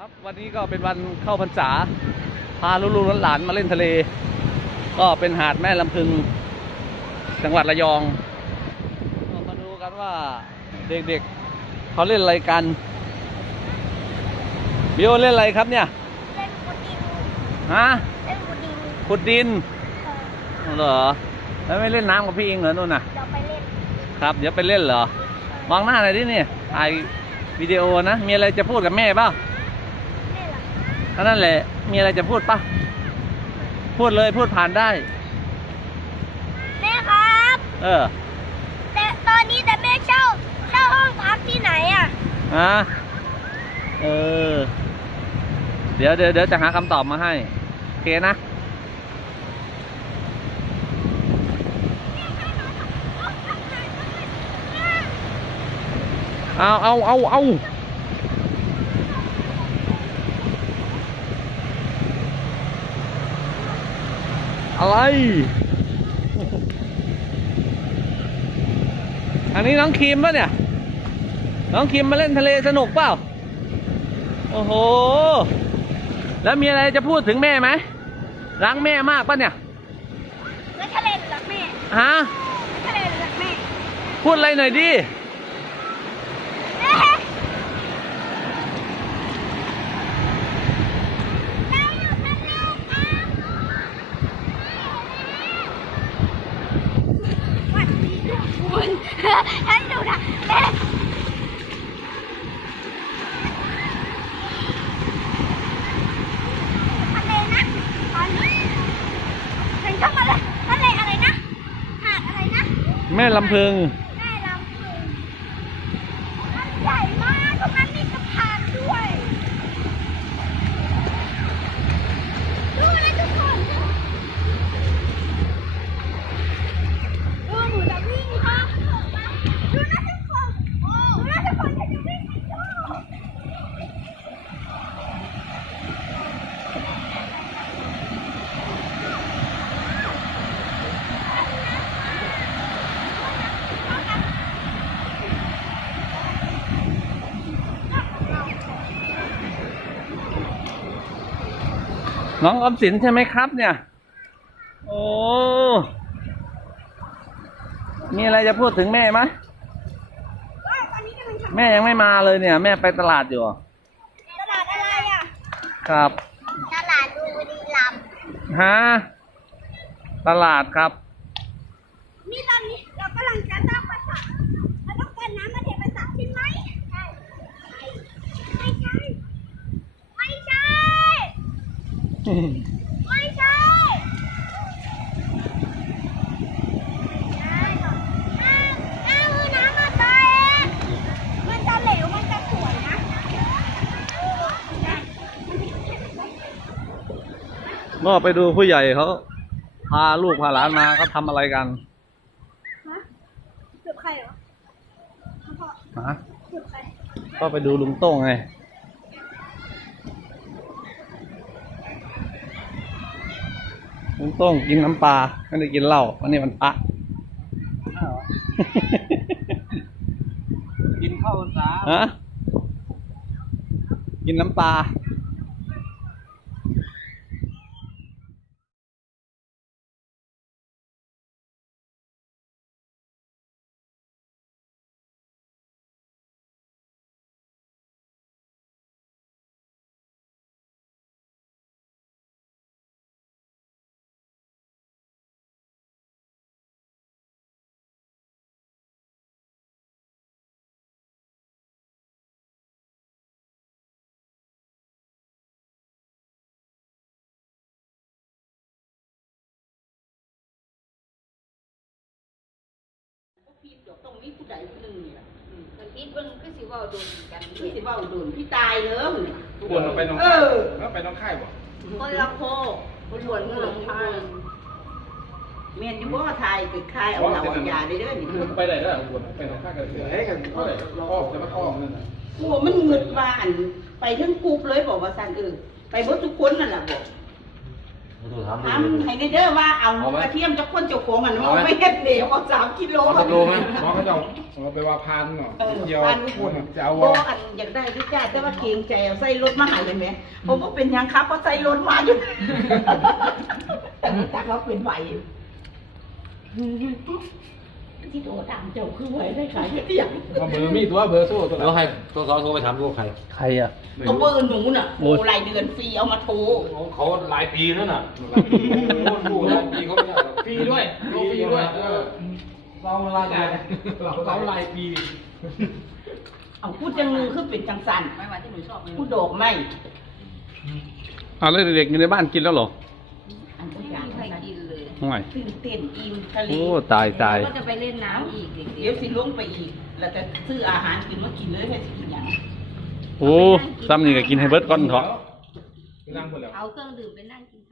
ครับวันนี้ก็เป็นวันเข้าพรรษา พาลูกๆหลานๆมาเล่นทะเล ก็เป็นหาดแม่ลำพึง จังหวัดระยองก็มาดูกันว่าเด็กๆเขาเล่นอะไรกันบิวเล่นอะไรครับเนี่ยเล่นพุดดิ้งฮะเล่นพุดดิ้งขุดดินเออเหรอแล้วไม่เล่นน้ำกับพี่เองเหรอนู่นน่ะเดี๋ยวไปเล่นครับเดี๋ยวไปเล่นเหรอมองหน้าหน่อยดิเนี่ยถ่ายวิดีโอนะมีอะไรจะพูดกับแม่เปล่านี่เหรอ ก็นั่นแหละ มีอะไรจะพูดปะพูดเลยพูดผ่านได้ แม่ครับ เออ แต่ตอนนี้แต่แม่เช่าเช่าห้องพักที่ไหนอะฮะเออ เดี๋ยวเดี๋ยวเดี๋ยวจะหาคำตอบมาให้ โอเคนะ เอาเอาเอาเอา อะไร อันนี้น้องครีมปะเนี่ย น้องคิมมาเล่นทะเลสนุกเปล่า โอ้โห แล้วมีอะไรจะพูดถึงแม่ไหม รักแม่มากปะเนี่ยแล้วทะเลหรือรักแม่ ฮะทะเลหรือรักแม่ พูดอะไรหน่อยดิ เอ๊ะเราอยู่ทะเลครับสวัสดีทุก คนฉันอยู่นะเอ๊ะทะเลนะตอนนี้ฉันเข้ามาเลยทะเลอะไรนะ หาดอะไรนะ แม่ลำพึง แม่ลำพึงมันใหญ่มากตรงนั้นมีสะพานด้วย ดูนะทุกคนดูหนูจะวิ่งครับดูนะทุกคนดูนะทุกคนฉันจะวิ่งไปดู น้องออมสินใช่ไหมครับ เนี่ย โอ้ มีอะไรจะพูดถึงแม่ไหมว่าตอนนี้กำลังทแม่ยังไม่มาเลยเนี่ย แม่ไปตลาดอยู่ำตลาดอะไรอะ ครับ ตลาดดูดีลฮะ ตลาดครับำนี่ตอนนี้เรากำลังจะต้อง วยนะก็ไปดูผู้ใหญ่เขาพาลูกพาหลานมาเขาทำอะไรกันฮะเกือบใครเหรอพ่อฮะเกือบใคร ก็ไปดูลุงโต้งไง ลุงโต้งกินน้ำปลาไม่ได้กินเหล้าวันนี้มันพระ กินข้าวสาฮะกินน้ำปลา พีดดอกต้องมีผู้ใดผู้หนึ่งนี่แหละมันคิดเบิ่งคือสิเว้าโดนกันพี่สิเว่าโดนพี่ตายเลยเนี่ยควรเอาไปน้องเอค่ายอแล้วไปน้องค่ายบ่คนละโคคนบวนเมืองไทยเมียนอยู่บ่ไทยไปคายเอาเหล้าเอายาได้เด้อนี่ไปไหนได้ควรไปน้องค่ายกันเลยให้กันเท่าไหร่อ้อมแต่มันอ้อมนั่นน่ะโอ้มันเงึดว่าอันไปถึงกรุ๊ปเลยบอกว่าซั่นเออไปเบ่ทุกคนนั่นล่ะบอก ทำให้ในเด้อว่าเอากระเทียมจะคนเจ้าของอันว่าไม่เฮ็ดเดี๋ยวเอาสามกิโลเอาสักโลไหมหมอเขาจะเอาไปว่าพันเนาะเออเดียวพันคนจะเอาโบอันอยากได้ที่จ้าแต่ว่าเกรงใจเอาใส่รถมาใหายเลยไหมผมก็เป็นหยังครับเพราะใส่รถมาอยู่แต่ว่าเป็นไหว ที่โตตามเจ้าคือไหวได้ขายเที่ยงเอาเบอร์มีตัวเบอร์โซ่ตัวแล้วใครตัวเขาโทรไปถามลูกใครใครอะเอาเบอร์หนูน่ะโทรรายเดือนฟรีเอามาโทรเขาหลายปีแล้วน่ะลูกหลายปีเขาไม่ได้หรอกฟรีด้วยโลฟรีด้วยเออเราเวลาจ่ายเรารายปีเอาพูดจังนึงคือเป็นจังสันไม่ว่าที่หนูชอบพูดดอกไม่ เอาแล้วเด็กๆอยู่ในบ้านกินแล้วเหรออั ห่วย ตื่นเต้นอิ่มทะเลโอ้ตายตาย ก็จะไปเล่นน้ำอีกเด็กเดี๋ยวสิลงไปอีก แล้วจะซื้ออาหารกินมากินเลยให้สิกินหยังโอ้ซ้ำนี่ก็กินให้เบิร์ดก่อนเถอะไปนั่งคนแล้วๆเอาเครื่องดื่มไปนั่งกิน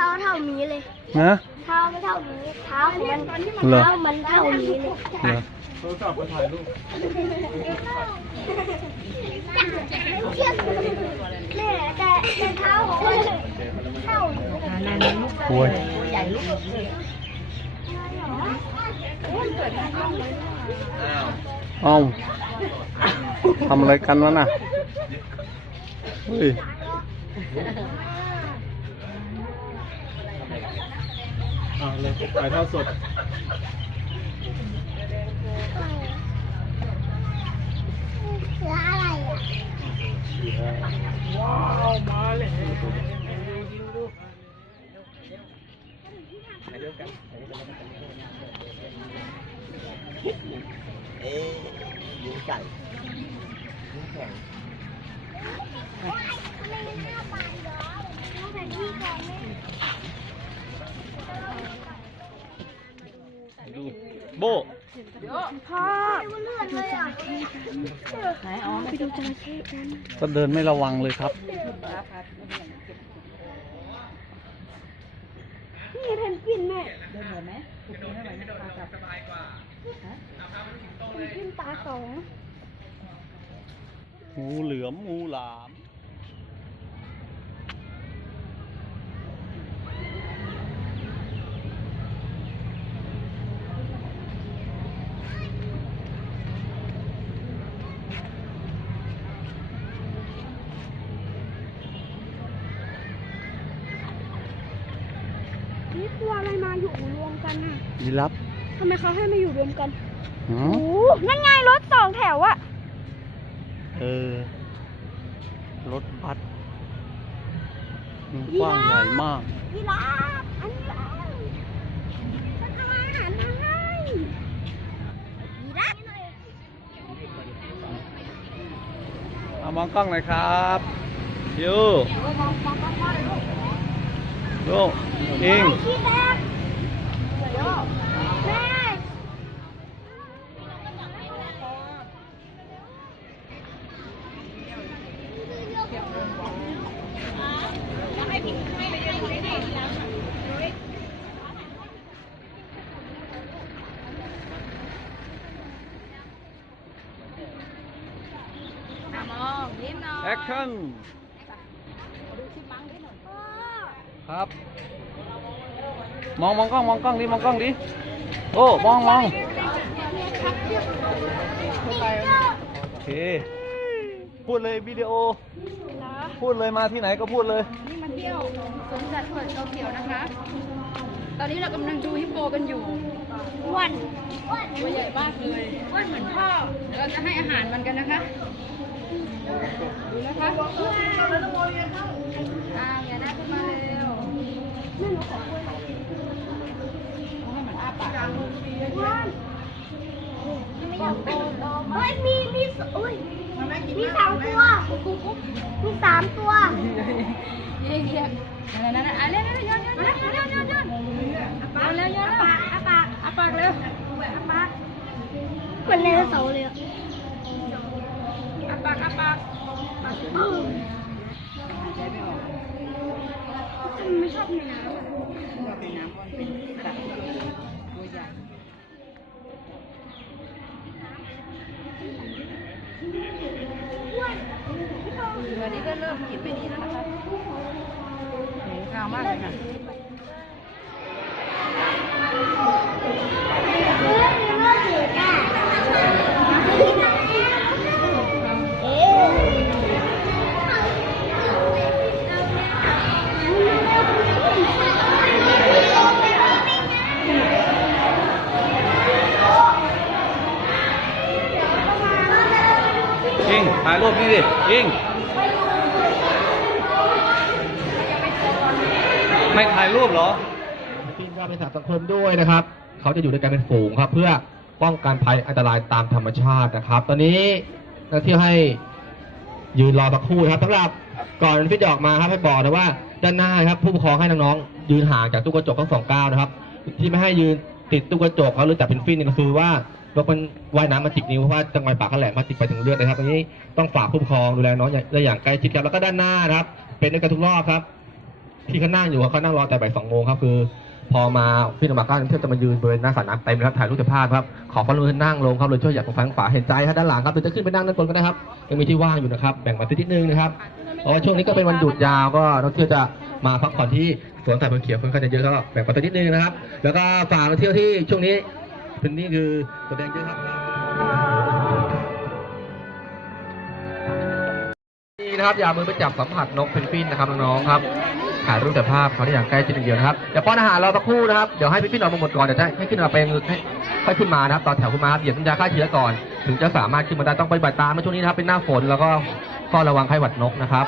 ท่าเท่านี้เลยนะ เท้าไม่เท่านี้เท้าของมันเหรอ เท้ามันเท่านี้เลยเหรอโทรศัพท์ไปถ่ายรูปเนี่ยแต่แต่เท้าของมันเท่านี้โอ้ยใหญ่ลูกเลยเอ้าทำอะไรกันวะน่ะเฮ้ย อ่าเลยถ่ายทอดสด คืออะไรอ่ะ ดู โบพ่อเลือดเลยอะไหนอ๋อไปดูจระเข้กันก็เดินไม่ระวังเลยครับนี่เพนกวินแม่เดินเหนื่อยไหมถูกกินไม่ไหวไม่พากลับเพนกวินตาสองงูเหลือมงูหลาม นี่ตัว อะไรมาอยู่รวมกันอะยีรับทำไมเขาให้มาอยู่รวมกันหืโอ้อนั่นไงรถสองแถวอะเออ รถบัสมันกว้างใหญ่มาก ยีราฟอันนี้แล้วมันเอาอาหารมาให้ยีราฟเอามองกล้องหน่อยครับยูยูอิง ขี้แตก แม่มองยิ้มหน่อยแอคชั่นครับ มองมองกล้องมองกล้องดิมองกล้องดิโอ้มองมองโอเค พูดเลยวิดีโอ พูดเลยมาที่ไหนก็พูดเลย นี่มาเที่ยวสวนสัตว์เปิดเขาเขียวนะคะ ตอนนี้เรากำลังดูฮิปโปกันอยู่วันตัวใหญ่มากเลยอ้วนเหมือนพ่อเดี๋ยวเราจะให้อาหารมันกันนะคะดูนะคะอ่าอย่าหน้าขึ้นมาเร็วเอาให้มันอ้าปาก เฮ้ยมีมีสอุ้ยมันไม่มีสามตัวมีสามตัวเย้เย้นั่นนั่นอะเร็วเร็วโยนโยนโยนโยนโยนโยนเอาเร็วโยนเร็วอาปากอาปากเร็วอาปากเหมือนไดโนเสาร์เลยอะอาปากอาปากไม่ชอบในน้ำวันนี้ ก็เริ่มกินไม่ดีแล้วนะคะเหม็นคาวมากเลยค่ะยิงถ่ายรูปนี่ดิยิง ไม่ถ่ายรูปเหรอทีมการเป็นสัตว์สังคมด้วยนะครับ เขาจะอยู่ด้วยกันเป็นฝูงครับ เพื่อป้องกันภัยอันตรายตามธรรมชาตินะครับ ตอนนี้นักเที่ยวให้ยืนรอสักครู่นะครับสำหรับก่อนฟิตจะออกมาครับให้บอกนะว่าด้านหน้าครับ ผู้ปกครองให้น้องๆยืนห่างจากตู้กระจกทั้งสองก้าวนะครับ ที่ไม่ให้ยืนติดตู้กระจกเขาหรือจับเป็นฟินนี่ยก็คือว่านกมันว่ายน้ำมาจิกนิ้วเพราะว่าจังหวะปากเขาแหลมมาจิกไปถึงเลือดนะครับตรงนี้ต้องฝากผู้ปกครองดูแลน้องอย่างได้อย่างใกล้ชิดครับแล้วก็ด้านหน้านะครับ เป็นด้วยกันทุกรอบครับ ที่เขานั่งอยู่เขานั่งรอแต่บ่ายสองโมงครับคือ พอมาพี่นมาก้าเที่ยวจะมายืนบริเวณหน้าสระน้ำเต็มเลยครับถ่ายรูปจะภาพครับขอความร่วมมือนั่งลงครับเลยช่วยอยากตรงฝั่งขวาเห็นใจครับด้านหลังครับเดี๋ยวจะขึ้นไปนั่งด้านบนก็ได้ครับยังมีที่ว่างอยู่นะครับแบ่งมาสักนิดนึงนะครับเพราะว่าช่วงนี้ก็เป็นวันหยุดยาวก็นักเที่ยวจะมาพักผ่อนที่สวนสัตว์เขียวค่อนข้างจะเยอะก็แบ่งมาสักนิดนึงนะครับ แล้วก็ฝากนักเที่ยวที่ช่วงนี้พื้นที่คือแสดงเยอะครับนี่นะครับอย่าเอามือไปจับสัมผัสนกเพนกวินนะครับน้องๆครับ ถ่ายรูปแต่ภาพเขาได้อย่างใกล้ชิดอย่งเดียวนะครับเดี๋ยวป้อนอาหารเราสักครู่นะครับเดี๋ยวให้พี่ๆนออกมาหมดก่อนเดี๋ยวจะให้ขึ้นมาเป็นให้ค่อยขึ้นมานะครับตอนแถวขึ้นมารับเหยียบน้ำยาฆ่าเชื้อก่อน ถึงจะสามารถขึ้นมาได้ต้องไปบัตรตามในช่วงนี้นะครับเป็นหน้าฝนแล้วก็เฝ้าระวังไข้หวัดนกนะครับ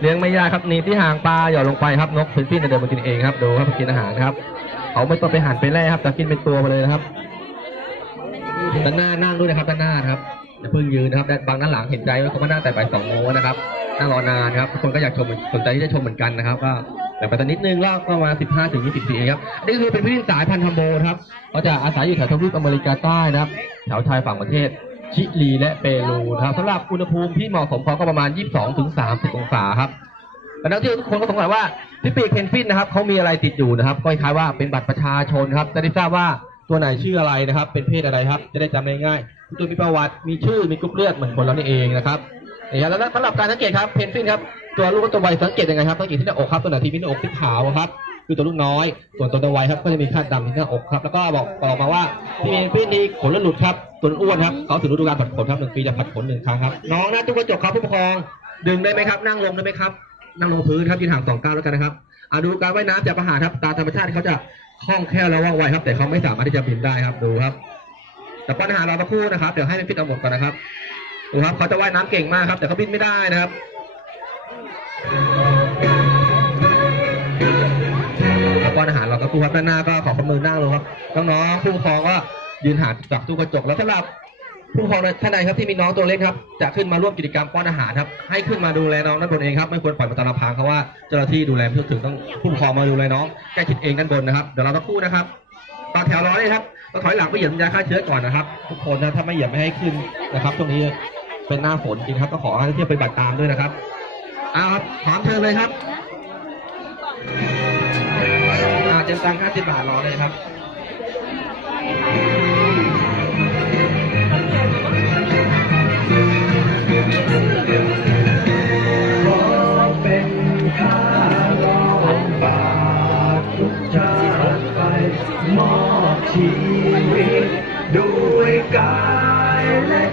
เลี้ยงไม่ยากครับนีที่หางปลาหย่อนลงไปครับนกเพนกวินเดินมากินเองครับดูครับกินอาหารครับเขาไม่ต้องไปหั่นไปแล่ครับแต่กินเป็นตัวมาเลยนะครับด้านหน้านั่งด้วยนะครับด้านหน้าครับอย่าเพิ่งยืนนะครับด้านบางด้านหลังเห็นใจว่าเขามานั่งแต่บ่ายสองโมงนะครับนั่งรอนานครับทุกคนก็อยากชมสนใจที่จะชมเหมือนกันนะครับก็แต่ไปตอนนิดนึงรอบก็ประมาณ 15 ถึง 20ปีครับนี่คือเป็นพินสายพันธุ์ทัมโบครับเขาจะอาศัยอยู่แถวทวีปอเมริกาใต้นะครับแถวชายฝั่งประเทศ ชิลีและเปรูนะครับสำหรับอุณหภูมิที่เหมาะสมเขาก็ประมาณ 22ถึง30 องศาครับแล้วนักเที่ยวทุกคนก็สงสัยว่าที่ปีกเพนกวินนะครับเขามีอะไรติดอยู่นะครับ ก็คล้ายว่าเป็นบัตรประชาชนครับจะได้ทราบว่าตัวไหนชื่ออะไรนะครับ เป็นเพศอะไรครับ จะได้จำได้ง่ายทุกตัวมีประวัติมีชื่อมีกรุ๊ปเลือดเหมือนคนเรานี่เองนะครับนี่แล้วสำหรับการสังเกตครับเพนกวินครับตัวลูกกับตัววัยสังเกตยังไงครับสังเกตที่หน้าอกครับตัวไหนที่มีหน้าอกสีขาวครับคือตัวลูกน้อย ส่วนตัวตัววัยครับก็จะมีคาดดำที่หน้าอกครับแล้วก็บอกบอมาว่าที่มีพี่นี่ขนเลือดหลุดครับ ตัวอ้วนครับเขาถึงฤดูการผัดขนครับหนึ่งปีจะผัดขนหนึ่งครั้งครับน้องนะตุ๊กกระจกครับผู้ปกครองดึงได้ไหมครับ นั่งลงได้ไหมครับ นั่งลงพื้นครับยืนห่างสองก้าวแล้วกันนะครับอ่าดูการว่ายน้ำจากประหารครับตามธรรมชาติเขาจะคล่องแคล่วและว่องไวครับ แต่เขาไม่สามารถที่จะบินได้ครับดูครับแต่ปัญหาเราตะคู่นะครับเดี๋ยวให้มันฟิตเอาหมดก่อนนะครับดูครับเขาจะว่ายน้ำเก่งมากครับ แต่เขาบินไม่ได้นะครับแล้วก็อาหารเราก็ตู้ครับด้านหน้าก็ขอความมือนั่งลงครับน้องๆผู้ปกครองก็ ยืนห่างจากตู้กระจกแล้วสำหรับผู้ปกครองท่านใดครับที่มีน้องตัวเล็กครับจะขึ้นมาร่วมกิจกรรมป้อนอาหารครับให้ขึ้นมาดูแลน้องด้านบนเองครับไม่ควรปล่อยมาตามลำพังเพราะว่าเจ้าหน้าที่ดูแลไม่ทั่วถึงต้องผู้ปกครองมาดูแลน้องใกล้ชิดเองด้านบนนะครับเดี๋ยวเราต้องคู่นะครับต่อแถวรอเลยครับเราถอยหลังไปเหยียบยาฆ่าเชื้อก่อนนะครับ ทุกคนนะถ้าไม่เหยียบไม่ให้ขึ้นนะครับช่วงนี้เป็นหน้าฝนจริงครับก็ขอให้เที่ยวไปบัตรตามด้วยนะครับเอาครับพร้อมเชิญเลยครับอาเต็มตังค์50บาทรอเลยครับ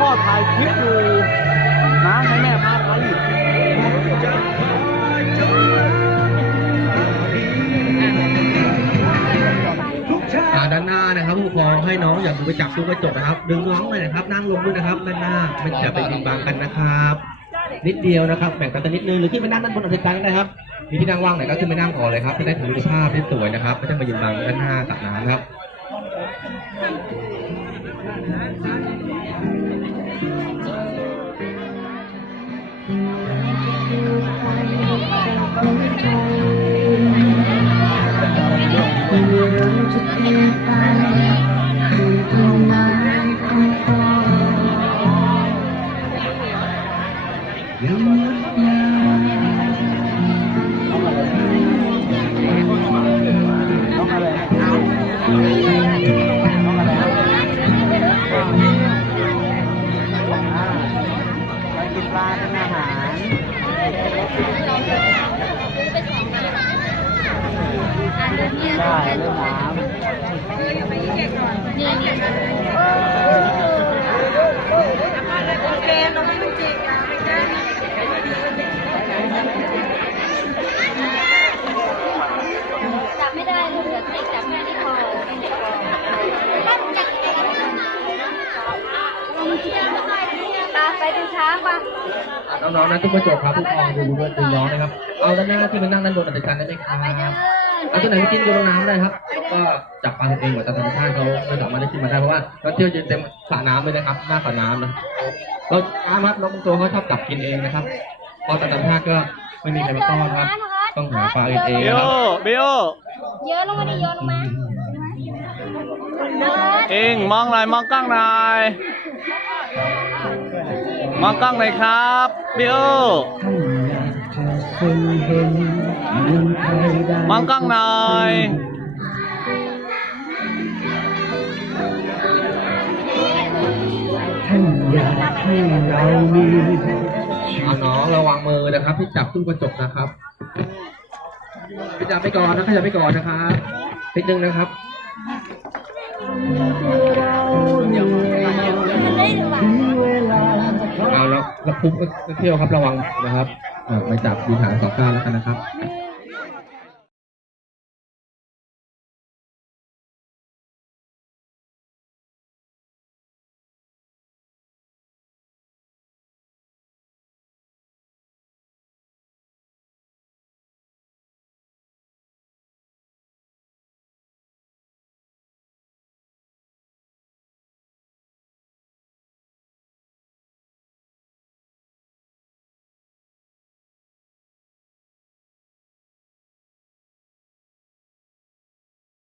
พ่อถ่ายคลิปอยู่นะให้แม่พาไปอ่าด้านหน้านะครับผู้ปกครองให้น้องอย่าไปจับตู้กระจกนะครับ ดึงน้องเลยนะครับ นั่งลงด้วยนะครับด้านหน้าไม่อย่าไปดึงบังกันนะครับ นิดเดียวนะครับแบ่งกันสักนิดนึงหรือขึ้นไปนั่งด้านบนอัศจรรย์ก็ได้ครับมีที่นั่งว่างไหนก็ขึ้นไปนั่งก่อนเลยครับจะได้ถือรูปภาพที่สวยนะครับไม่ต้องมายืนบังด้านหน้าสระน้ำครับ จั น้องๆนั่งตู้กระจกครับผู้ปกครองดูด้วยดูน้องนะครับ เอาด้านหน้าขึ้นไปนั่งด้านบนอัศจรรย์ได้ไหมครับเอาตัวไหนไปกินบนน้ำได้ครับ ก็จับปลาตัวเองเหมือนตามธรรมชาติเขาไม่สามารถได้ขึ้นมาได้เพราะว่าเราเที่ยวยืนเต็มสระน้ำเลยนะครับหน้าสระน้ำนะเราอามัดนกบางตัวเขาชอบจับกินเองนะครับ พอตามธรรมชาติก็ไม่มีใครมาต้อนครับ ต้องหาปลาเองเองเบนะโอครับเบโอเยอะลงมาดิเยอะลงมาเองมองหน่อยมองกล้องหน่อย มองกล้องหน่อยครับเบโอมองกล้องหน่อยเอาน้องระวังมือนะครับที่จับตู้กระจกนะครับขยับไปก่อนนะขยับไปก่อนนะครับนิดนึงนะครับ แล้วแล้วปุ๊บก็เที่ยวครับระวังนะครับไปจับดูหางสองข้างแล้วกันนะครับ